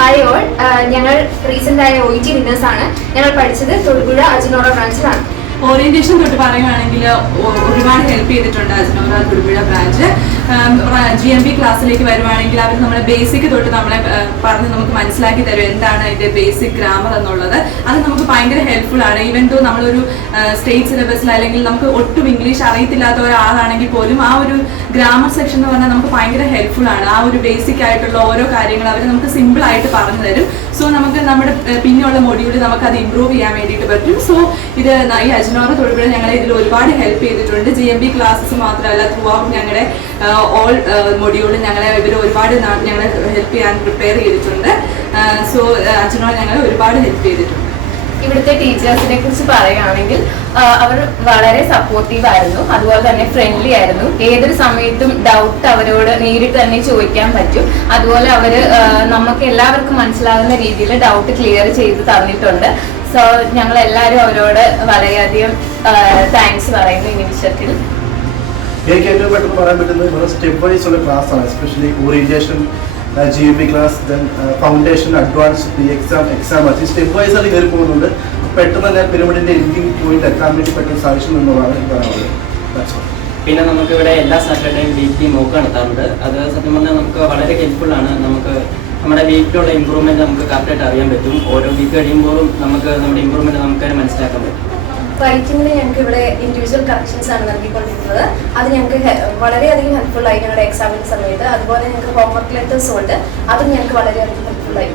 Hi all, ഞങ്ങൾ recent ആയ OET winners ആണ്. ഞങ്ങൾ പഠിച്ചത് തൊടുപുഴ അജിനോറ ബ്രാഞ്ചിലാണ്. ഓറിയന്റേഷൻ തൊട്ട് പറയുകയാണെങ്കിൽ ഒരുപാട് ഹെൽപ്പ് ചെയ്തിട്ടുണ്ട് അജിനോറ തൊടുപുഴ ബ്രാഞ്ച്. GMP ക്ലാസ്സിലേക്ക് വരുവാണെങ്കിൽ അവർ നമ്മളെ ബേസിക് തൊട്ട് നമ്മളെ പറഞ്ഞ് നമുക്ക് മനസ്സിലാക്കി തരും എന്താണ് അതിന്റെ ബേസിക് ഗ്രാമർ എന്നുള്ളത്. അത് നമുക്ക് ഭയങ്കര ഹെൽപ്ഫുൾ ആണ്. ഈവൻ ദോ നമ്മളൊരു സ്റ്റേറ്റ് സിലബസിൽ അല്ലെങ്കിൽ നമുക്ക് ഒട്ടും ഇംഗ്ലീഷ് അറിയത്തില്ലാത്ത ഒരാളാണെങ്കിൽ പോലും ആ ഒരു ഗ്രാമർ സെക്ഷൻ എന്ന് പറഞ്ഞാൽ നമുക്ക് ഭയങ്കര ഹെൽപ്ഫുൾ ആണ്. ആ ഒരു ബേസിക് ആയിട്ടുള്ള ഓരോ കാര്യങ്ങൾ അവർ നമുക്ക് സിമ്പിൾ ആയിട്ട് പറഞ്ഞു തരും. സോ നമുക്ക് നമ്മുടെ പിന്നെയുള്ള മൊഡ്യൂളിൽ നമുക്ക് അത് ഇമ്പ്രൂവ് ചെയ്യാൻ വേണ്ടിയിട്ട് പറ്റും. സോ ഇത് ഈ അജിനോറ തൊടുപുഴ ഞങ്ങളെ ഇതിൽ ഒരുപാട് ഹെൽപ്പ് ചെയ്തിട്ടുണ്ട്. GMP ക്ലാസ്സസ് മാത്രമല്ല, ത്രൂ ഔട്ട് ഞങ്ങളുടെ ഓൾ മൊഡ്യൂളിൽ ഞങ്ങളെ ഇവർ ഒരുപാട് ഞങ്ങളെ ഹെൽപ്പ് ചെയ്യാൻ പ്രിപ്പയർ ചെയ്തിട്ടുണ്ട്. സോ അജിനോറ ഞങ്ങളെ ഒരുപാട് ഹെൽപ്പ് ചെയ്തിട്ടുണ്ട്. ഇവിടുത്തെ ടീച്ചേഴ്സിനെ കുറിച്ച് പറയുകയാണെങ്കിൽ അവർ വളരെ സപ്പോർട്ടീവ് ആയിരുന്നു, അതുപോലെ തന്നെ ഫ്രണ്ട്ലി ആയിരുന്നു. ഏതൊരു സമയത്തും ഡൗട്ട് അവരോട് നേരിട്ട് തന്നെ ചോദിക്കാൻ പറ്റും. അതുപോലെ അവർ നമുക്ക് എല്ലാവർക്കും മനസ്സിലാകുന്ന രീതിയിൽ ഡൗട്ട് ക്ലിയർ ചെയ്ത് തന്നിട്ടുണ്ട്. സോ ഞങ്ങൾ എല്ലാവരും അവരോട് വളരെയധികം താങ്ക്സ് പറയുന്നു ഈ നിമിഷത്തിൽ. എനിക്ക് ഏറ്റവും പെട്ടെന്ന് പറയാൻ പറ്റുന്നത് ഇവിടെ സ്റ്റെപ്പ് വൈസ് ഉള്ള ക്ലാസ് ആണ്. Especially orientation, GMP class, then foundation, advance, exam ഈ സ്റ്റെപ്പ് വൈസ് ആണ് കയറി പോകുന്നുണ്ട്. പെട്ടെന്ന് തന്നെ പിരമിഡിന്റെ എൻഡിങ് പോയിന്റ് എത്താൻ വേണ്ടി പെട്ടെന്ന് സാധിച്ചു എന്നുള്ളതാണ് പറയാനുള്ളത്. പിന്നെ നമുക്ക് ഇവിടെ എല്ലാ സാറ്റർഡേയും വീക്ക്ലി മോക്ക് നടത്താറുണ്ട്. അത് സത്യം പറഞ്ഞാൽ നമുക്ക് വളരെ ഹെൽപ്ഫുൾ ആണ്. നമുക്ക് നമ്മുടെ വീക്കിലുള്ള ഇമ്പ്രൂവ്മെന്റ് നമുക്ക് കറക്റ്റായിട്ട് അറിയാൻ പറ്റും. ഓരോ വീക്ക് കഴിയുമ്പോഴും നമുക്ക് നമ്മുടെ ഇമ്പ്രൂവ്മെന്റ് നമുക്ക് തന്നെ മനസ്സിലാക്കാൻ പറ്റും. റൈറ്റിംഗിന് ഞങ്ങൾക്ക് ഇവിടെ ഇൻഡിവിജ്വൽ കറക്ഷൻസ് ആണ് നൽകിക്കൊണ്ടിരുന്നത്. അത് ഞങ്ങൾക്ക് വളരെയധികം ഹെൽപ്ഫുൾ ആയി ഞങ്ങളുടെ എക്സാമിന്റെ സമയത്ത്. അതുപോലെ ഞങ്ങൾക്ക് ഹോംവർക്ക് ലെറ്റേഴ്സും ഉണ്ട്, അതും ഞങ്ങൾക്ക് വളരെയധികം ഹെൽപ്ഫുൾ ആയി.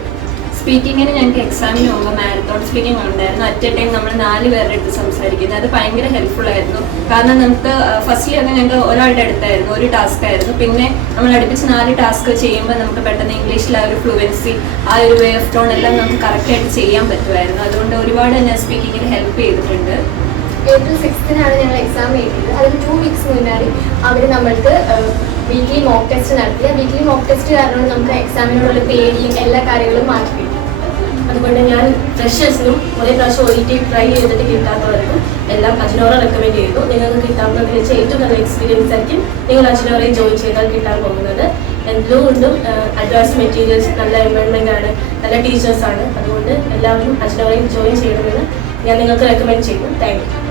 സ്പീക്കിങ്ങിന് ഞങ്ങൾക്ക് എക്സാമിന് മുമ്പ് മാരത്തോൺ സ്പീക്കിംഗ് ഉണ്ടായിരുന്നു. അറ്റ് എ ടൈം നമ്മൾ 4 പേരുടെ അടുത്ത് സംസാരിക്കുന്നത്. അത് ഭയങ്കര ഹെൽപ്ഫുൾ ആയിരുന്നു. കാരണം നമുക്ക് ഫസ്റ്റ്ലി ഒക്കെ ഞങ്ങൾക്ക് ഒരാളുടെ അടുത്തായിരുന്നു, ഒരു ടാസ്ക് ആയിരുന്നു. പിന്നെ നമ്മൾ അടുപ്പിച്ച് 4 ടാസ്ക് ചെയ്യുമ്പോൾ നമുക്ക് പെട്ടെന്ന് ഇംഗ്ലീഷിൽ ആ ഒരു ഫ്ലുവൻസി, ആ ഒരു വേ ഓഫ് ടോൺ എല്ലാം നമുക്ക് കറക്റ്റായിട്ട് ചെയ്യാൻ പറ്റുമായിരുന്നു. അതുകൊണ്ട് ഒരുപാട് തന്നെ സ്പീക്കിങ്ങിന് ഹെൽപ്പ് ചെയ്തിട്ടുണ്ട്. April 6th ഞങ്ങൾ എക്സാം എഴുതിയത്. അതിന് 2 weeks മുന്നാടി അവർ നമ്മൾക്ക് വീക്ക്ലി മോക്ക് ടെസ്റ്റ് നടത്തിയ. വീക്ക്ലി മോക്ക് ടെസ്റ്റ് കാരണം നമുക്ക് എക്സാമിനോടുള്ള പേടിയും എല്ലാ കാര്യങ്ങളും മാറ്റി. അതുകൊണ്ട് ഞാൻ ഫ്രഷേഴ്സിനും ഒരേ പ്രാവശ്യം OET ട്രൈ ചെയ്തിട്ട് കിട്ടാത്തവർക്കും എല്ലാം അജിനോറ റെക്കമെൻഡ് ചെയ്തു. നിങ്ങൾക്ക് കിട്ടാവുന്നതിൽ വെച്ച് ഏറ്റവും നല്ല എക്സ്പീരിയൻസ് ആയിരിക്കും നിങ്ങൾ അജിനോറയിൽ ജോയിൻ ചെയ്താൽ കിട്ടാൻ പോകുന്നത്. എന്തുകൊണ്ടും അഡ്വാൻസ് മെറ്റീരിയൽസ്, നല്ല എൻവയോൺമെൻ്റ് ആണ്, നല്ല ടീച്ചേഴ്സാണ്. അതുകൊണ്ട് എല്ലാവരും അജിനോറയിൽ ജോയിൻ ചെയ്യണമെന്ന് ഞാൻ നിങ്ങൾക്ക് റെക്കമെൻഡ് ചെയ്യുന്നു. Thank you.